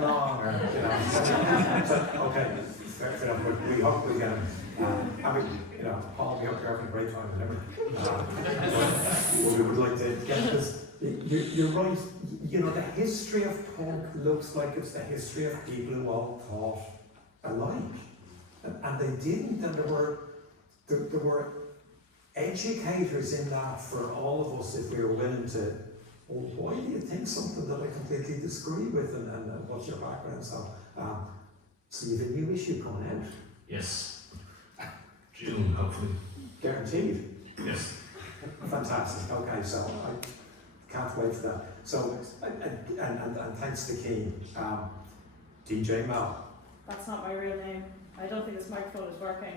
how long, or, you know. So, okay, fair enough, but we hope we can, you know, Paul, we hope you're having a great time and everything. But we would like to get this, you're right, you know, the history of punk looks like it's the history of people who all thought alike. And they didn't, and there were educators in that for all of us if we were willing to, well, why do you think something that I completely disagree with, and what's your background? So you have a new issue coming out. Yes. June, hopefully. Guaranteed? Yes. Fantastic. Okay, so I can't wait for that. So, and thanks to Cian. DJ HAL. That's not my real name. I don't think this microphone is working.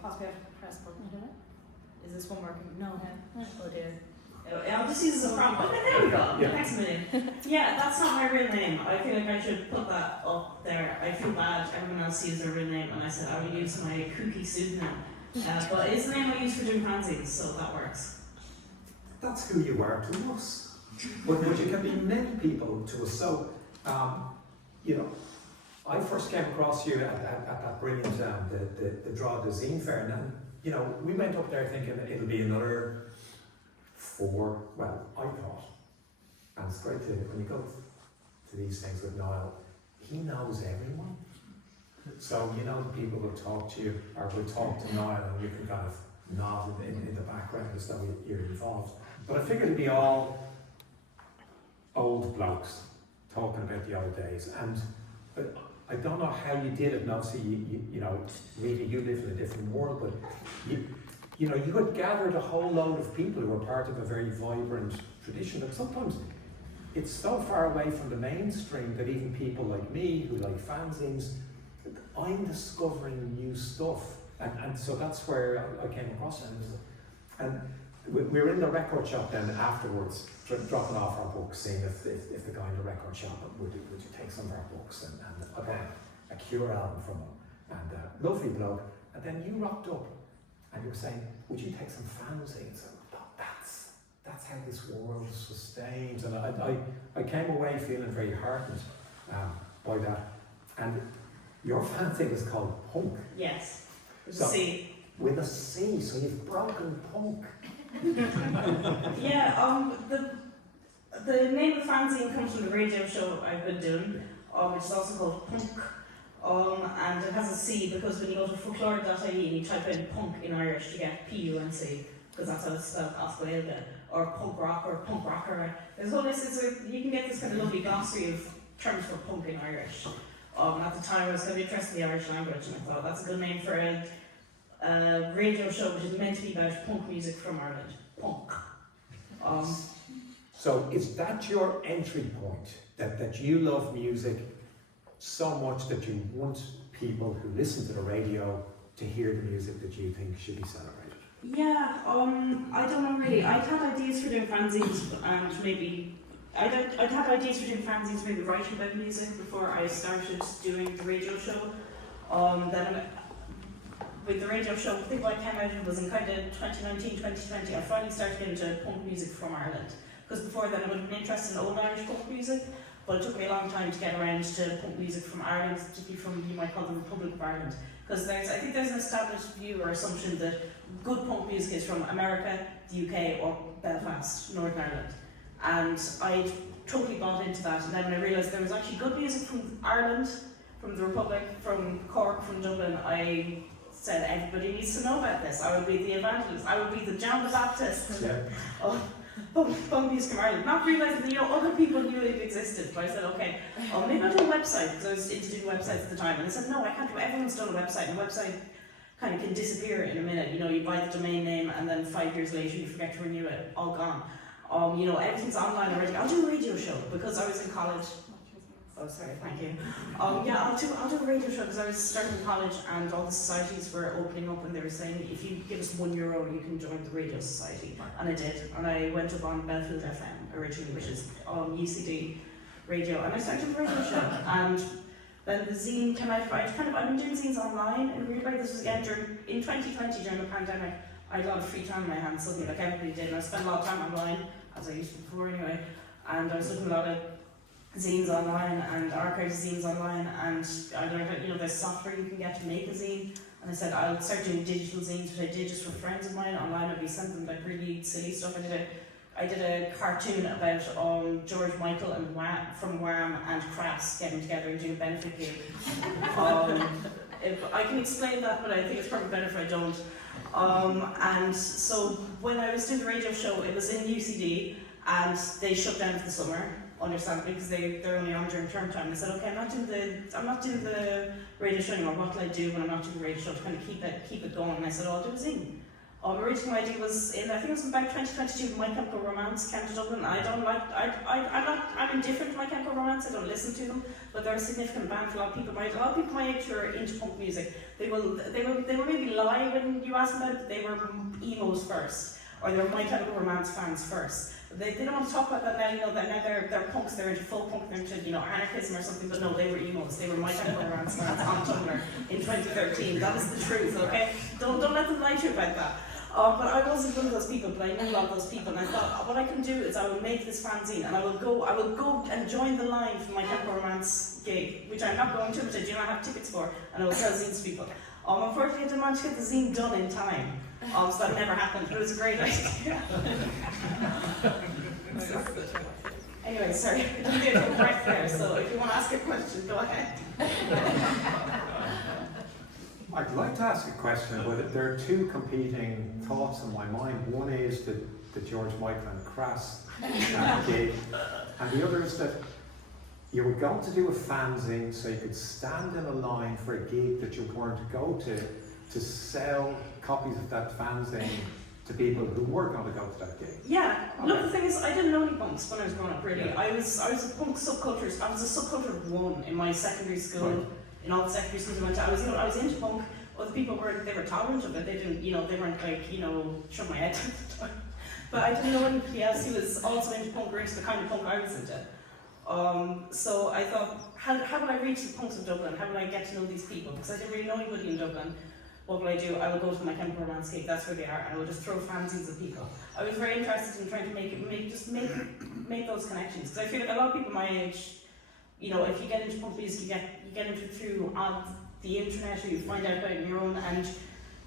Possibly have to press the button, did it? Is this one working? No. Oh dear. I'll just use it as a prompt. Okay, there we go. Yeah. Thanks a million. Yeah, that's not my real name. I feel like I should put that up there. I feel bad everyone else used their real name, and I said I will use my kooky pseudonym. But it's the name I use for doing fanzines, so that works. That's who you are to us. But you can be many people to us. So, you know, I first came across you at that brilliant the Drogheda Zine Fair, and then, you know, we went up there thinking it'll be another 4, well, I thought, and it's great to, when you go to these things with Niall, he knows everyone. So, you know, people will talk to you, or will talk to Niall, and you can kind of nod in the background as though you're involved. But I figured it'd be all old blokes talking about the old days, and I don't know how you did it, and obviously, you know, Rita, you live in a different world, but you know, you had gathered a whole load of people who were part of a very vibrant tradition, but sometimes it's so far away from the mainstream that even people like me, who like fanzines, I'm discovering new stuff. And so that's where I came across it. And we were in the record shop then afterwards, dropping off our books, seeing if the guy in the record shop would you take some of our books, and I bought a Cure album from him, and lovely bloke. And then you rocked up and you were saying, would you take some fanzines? And I thought, that's how this world sustains. And I came away feeling very heartened by that. And your fanzine is called Punc. Yes. With So- a C. With a C, so you've broken punk. Yeah, the name of the fanzine comes from the radio show I've been doing, which is also called Punc. And it has a C because when you go to folklore.ie and you type in punk in Irish, you get PUNC, because that's how it's spelled Oswalda, or punk rock, or punk rocker. There's all this, you can get this kind of lovely glossary of terms for punk in Irish. At the time I was kind of interested in the Irish language, and I thought that's a good name for a radio show which is meant to be about punk music from Ireland. Punk. So is that your entry point? That you love music so much that you want people who listen to the radio to hear the music that you think should be celebrated? Yeah, I don't know really. I'd had ideas for doing fanzines, and maybe I'd had ideas for doing fanzines, maybe writing about music before I started doing the radio show. Then with the radio show, I think what came out of it was in kind of 2019, 2020. I finally started getting into punk music from Ireland, because before then I would have been interested in old Irish punk music. But it took me a long time to get around to punk music from Ireland, particularly from, you might call the Republic of Ireland. Because I think there's an established view or assumption that good punk music is from America, the UK, or Belfast, Northern Ireland. And I totally bought into that. And then when I realised there was actually good music from Ireland, from the Republic, from Cork, from Dublin, I said everybody needs to know about this. I would be the evangelist. I would be the John the Baptist. Yeah. Punk music from Ireland. Not realising that other people knew it existed, but I said, okay, maybe I'll do a website, because I was into doing websites at the time. And they said, no, I can't do it. Everyone's done a website, and a website kind of can disappear in a minute. You buy the domain name, and then 5 years later you forget to renew it, all gone. Everything's online already. I'll do a radio show, because I was in college. Oh, sorry, thank you. Yeah, I'll do a radio show, because I was starting college and all the societies were opening up, and they were saying, if you give us €1, you can join the radio society. And I did, and I went up on Belfield FM originally, which is UCD radio, and I started a radio show. And then the zine came out. I've been doing zines online, and really this was again in 2020 during the pandemic. I had a lot of free time on my hands, suddenly, like everybody did, and I spent a lot of time online, as I used to before anyway. And I was looking at a lot of zines online and archive zines online, and I learned, you know, there's software you can get to make a zine. And I said I'll start doing digital zines, which I did just for friends of mine online. I'd be sending them like really silly stuff. I did a cartoon about George Michael and from Wham and Crass getting together and doing a benefit gig. I can explain that, but I think it's probably better if I don't. And so when I was doing the radio show, it was in UCD, and they shut down for the summer, understandably, because they're only on during term time. I said, okay, I'm not doing the radio show anymore. What will I do when I'm not doing the radio show to kind of keep it going? And I said, oh, I'll do a zine. Originally, my idea was I think it was about 2022. My Chemical Romance came to Dublin. I'm indifferent to My Chemical Romance. I don't listen to them, but they're a significant band for a lot of people my age who are into punk music. They were maybe lie when you ask them about it. They were emos first, or they were My Chemical Romance fans first. They don't want to talk about that now. You know that now they're punks. They're into folk punk. They're into anarchism or something. But no, they were emos. They were My Chemical Romance fans on Tumblr in 2013. That is the truth. Okay, don't let them lie to you about that. But I wasn't one of those people, but I knew a lot of those people, and I thought what I can do is I will make this fanzine, and I will go and join the line for My Chemical Romance gig, which I'm not going to, which I do not have tickets for, and I will sell zines to people. Unfortunately, I didn't manage to get the zine done in time, so that never happened. But it was a great idea. Anyway, sorry, I didn't get a breath there. So if you want to ask a question, go ahead. I'd like to ask a question, but there are two competing thoughts in my mind. One is the George Michael and Crass gig, and the other is that you were going to do a fanzine so you could stand in a line for a gig that you weren't to go to sell copies of that fanzine to people who were going to go to that gig. Yeah, okay. Look, the thing is, I didn't know any punks when I was growing up, really. Yeah. I was a punk subculture. I was a subculture of one in my secondary school. Right. In all the secondary schools I went to, I was into punk. Other people were tolerant of it. They didn't, they weren't like, shove my head down the time. But I didn't know anybody else who was also into punk or into the kind of punk I was into. So I thought, how would I reach the punks of Dublin? How would I get to know these people? Because I didn't really know anybody in Dublin. What will I do? I will go to My Chemical Romance gig, that's where they are, and I will just throw fanzines at people. I was very interested in trying to make those connections. Because I feel like a lot of people my age, if you get into punk music, you get into it through the internet, or you find out about it on your own, and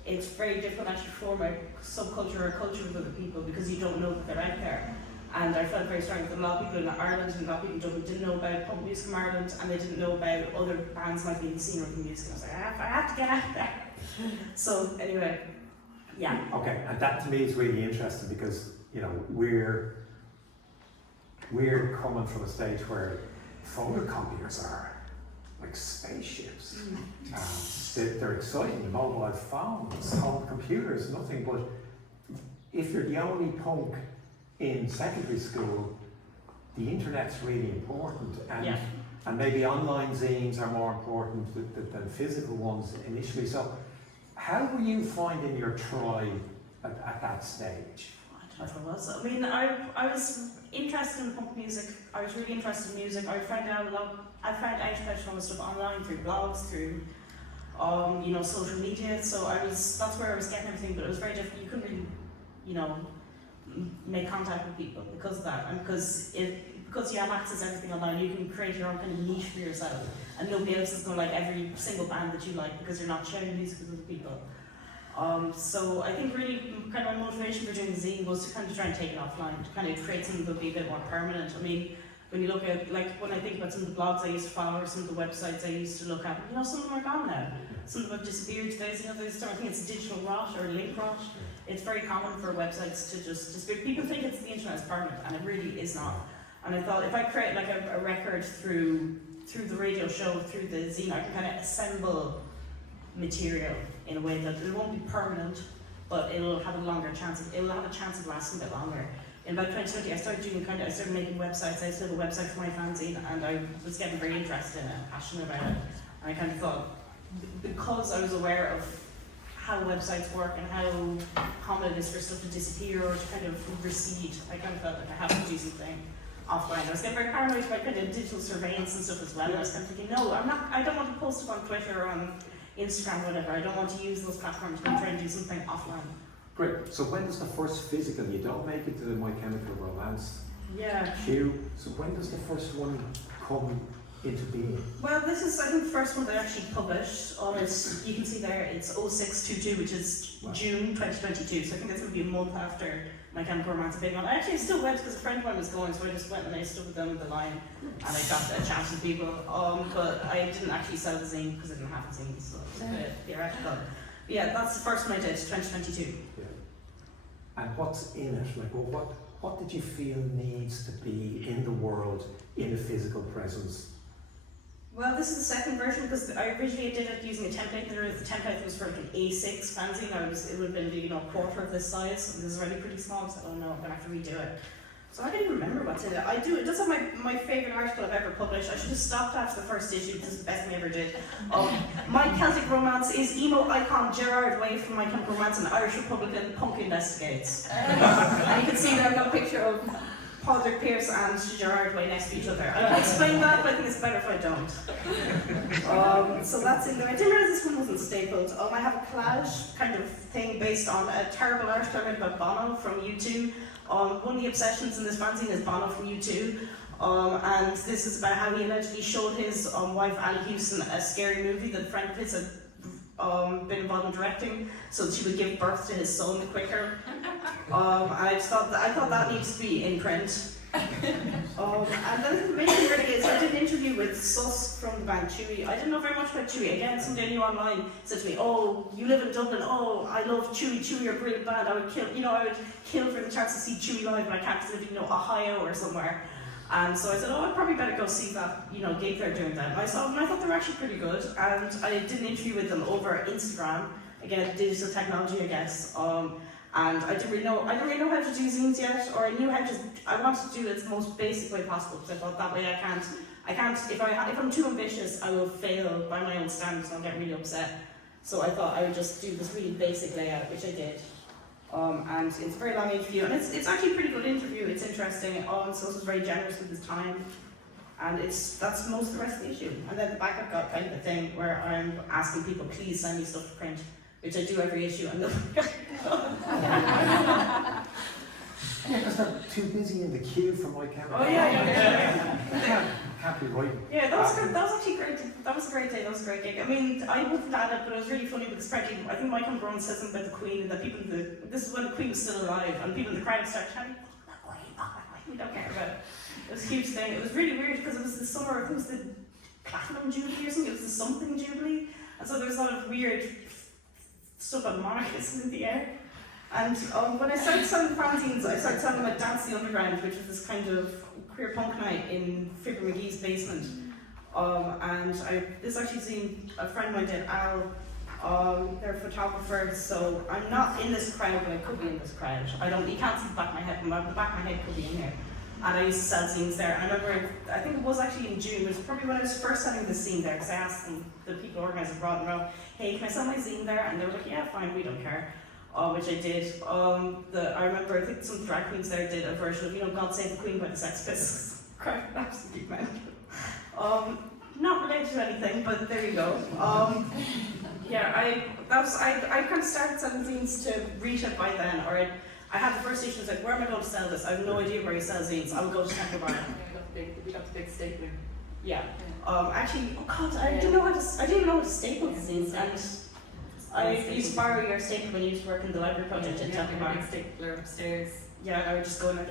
it's very difficult actually to form a subculture or a culture with other people because you don't know that they're out there. And I felt very strong that a lot of people in Ireland and a lot of people in Dublin didn't know about punk music from Ireland, and they didn't know about other bands like the scene or the music. And I was like, I have to get out there. So anyway, yeah. Okay, and that to me is really interesting because we're coming from a stage where photocopiers are like spaceships. They're exciting, mobile phones, home computers, nothing but if you're the only punk in secondary school, the internet's really important, and maybe online zines are more important than physical ones initially. So how were you finding your tribe at that stage? I don't know what it was. I mean, I was interested in punk music. I was really interested in music. I found out about some of the stuff online through blogs, through social media. So that's where I was getting everything. But it was very difficult. You couldn't really, make contact with people because of that, and because you have access to everything online, you can create your own kind of niche for yourself, and nobody else is going to like every single band that you like because you're not sharing music with other people. So I think really kind of my motivation for doing the zine was to kind of try and take it offline, to kind of create something that would be a bit more permanent. I mean, when you look at, like, when I think about some of the blogs I used to follow, or some of the websites I used to look at, some of them are gone now. Some of them have disappeared. I think it's digital rot or link rot. It's very common for websites to just disappear. People think the internet is permanent, and it really is not. And I thought if I create like a record through the radio show, through the zine, I can kind of assemble material in a way that it won't be permanent, but it'll have a chance of lasting a bit longer. In about 2020, I started making websites. I used to have a website for my fanzine, and I was getting very interested in it, passionate about it. And I kind of thought, because I was aware of how websites work and how common it is for stuff to disappear or to kind of recede, I kind of felt like I have to do something offline. I was getting very paranoid about kind of digital surveillance and stuff as well. And I was kind of thinking, no, I don't want to post it on Twitter or on Instagram, whatever. I don't want to use those platforms. I'm trying to do something offline. Great. So when does the first physical, you don't make it to the My Chemical Romance Yeah. queue, so when does the first one come into being? Well, this is, I think, the first one that I actually published. You can see there, it's 0622, which is June 2022. So I think that's going to be a month after my Chemical Romance of being on. I actually still went because a friend of mine was going, so I just went and I stood with them in the line and I got a chat with people. But I didn't actually sell the zine because I didn't have a zine, so it was a bit theoretical. But yeah, that's the first one I did, 2022. Yeah. And what's in it? Like, well, what did you feel needs to be in the world in a physical presence? Well, this is the second version because I originally did it using a template. The template was for like an A6 fanzine. It would have been a quarter of this size, and this is already pretty small, so I don't know, I'm going to have to redo it. So I don't even remember what's in it. It does have my favourite article I've ever published. I should have stopped after the first issue. This is the best thing I ever did. My Celtic Romance is emo icon Gerard Way from My Chemical Romance and Irish Republican Punc Investigates. And you can see there I've got a picture of Padraig Pearse and Gerard Way next to each other. I can explain that, but I think it's better if I don't. So that's in there. I didn't realise this one wasn't stapled. I have a collage kind of thing based on a terrible article I read about Bono from U2. One of the obsessions in this fanzine is Bono from U2. And this is about how he allegedly showed his wife Annie Houston a scary movie that a friend of his had been involved in directing, so that she would give birth to his son quicker. I thought that needs to be in print. And then the main thing really is, I did an interview with Sus from the band Chewy. I didn't know very much about Chewy. Again, somebody I knew online said to me, "Oh, you live in Dublin. Oh, I love Chewy. Chewy are a brilliant band. I would kill for the chance to see Chewy live, but I can't because I live in Ohio or somewhere." And so I said, "Oh, I'd probably better go see that, gig they're doing then." I saw them and I thought they were actually pretty good. And I did an interview with them over Instagram. Again, digital technology, I guess. And I didn't really know how to do zines yet, or I wanted to do it the most basic way possible, because I thought that way I can't, if I'm too ambitious, I will fail by my own standards and I'll get really upset. So I thought I would just do this really basic layout, which I did. And it's a very long interview, and it's actually a pretty good interview, it's interesting. So was very generous with his time. And that's most of the rest of the issue. And then the back I've got kind of a thing where I'm asking people, please send me stuff to print, which I do every issue. And Yeah, because they're too busy in the queue for my camera. Oh yeah. Can't be writing. Yeah, that was good. That was actually great. That was a great day. That was a great gig. I mean, I wouldn't add it, but it was really funny because frankly, I think Michael Brown said something about the Queen, and that this is when the Queen was still alive, and people in the crowd started chanting, "Fuck that Queen, fuck that Queen, we don't care about it." It was a huge thing. It was really weird because it was the summer, I think it was the Platinum Jubilee or something, it was the something Jubilee, and so there was a lot of weird stuff on markets in the air. And when I started selling fanzines, I started selling them at Dance the Underground, which was this kind of queer punk night in Fibber McGee's basement. This actually seen a friend of mine did, Al, they're photographers, so I'm not in this crowd, but I could be in this crowd. You can't see the back of my head, but the back of my head could be in here. And I used to sell zines there. I remember, I think it was actually in June, it was probably when I was first selling the zine there, because I asked them, the people organising brought them around, "Hey, can I sell my zine there?" And they were like, "Yeah, fine, we don't care." Which I did. I remember, I think some drag queens there did a version of, God Save the Queen by the Sex Pistols. Crap, absolutely mental. Not related to anything, but there you go. I kind of started selling zines to Rita by then, or I had the first issue, I was like, where am I going to sell this? I have no idea where you sell zines. I would go to Ciarán Ryan. We got the big stapler. Yeah. Actually, oh God, I didn't know how to staple the zines, and I used to borrow your stapler when you used to work in the library project at Ciarán Ryan. Stapler upstairs. Yeah, I would just go in there.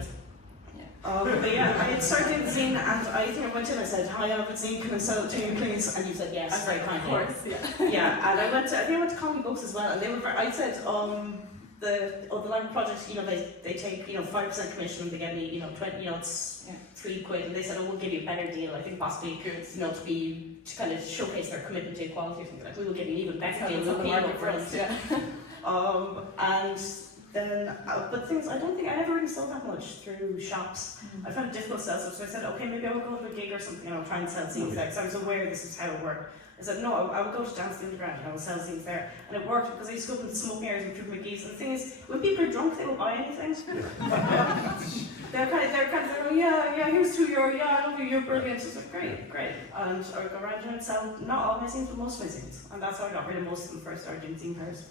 But yeah, I had started doing the zine, and I think I went in and I said, "Hi, I have a zine, can I sell it to you, please?" And you said yes, very kindly. Of course, yeah. Yeah, and I think I went to Comic Books as well, and they were I said, the library project, they take 5% commission, and they get me 20, it's £3, and they said, "Oh, we'll give you a better deal, I think possibly to kind of showcase their commitment to equality or something, like we will give you an even better deal, we'll pay you up front." And then, but things, I don't think I ever really sold that much through shops. I found it difficult to sell stuff, so I said, okay, maybe I will go to a gig or something and I'll try and sell zines there, because I was aware this is how it worked. I said, no, I would go to Dance the Underground and I would sell zines there. And it worked because I used to go up in the smoking areas with Fibber McGee's. And the thing is, when people are drunk, they will buy anything. they're kind of, oh yeah, here's €2, yeah, I love you, you're brilliant. So I was like, great. And I would go around and sell, not all my zines, but most of my zines. And that's how I got rid of most of them first, started doing zine fairs.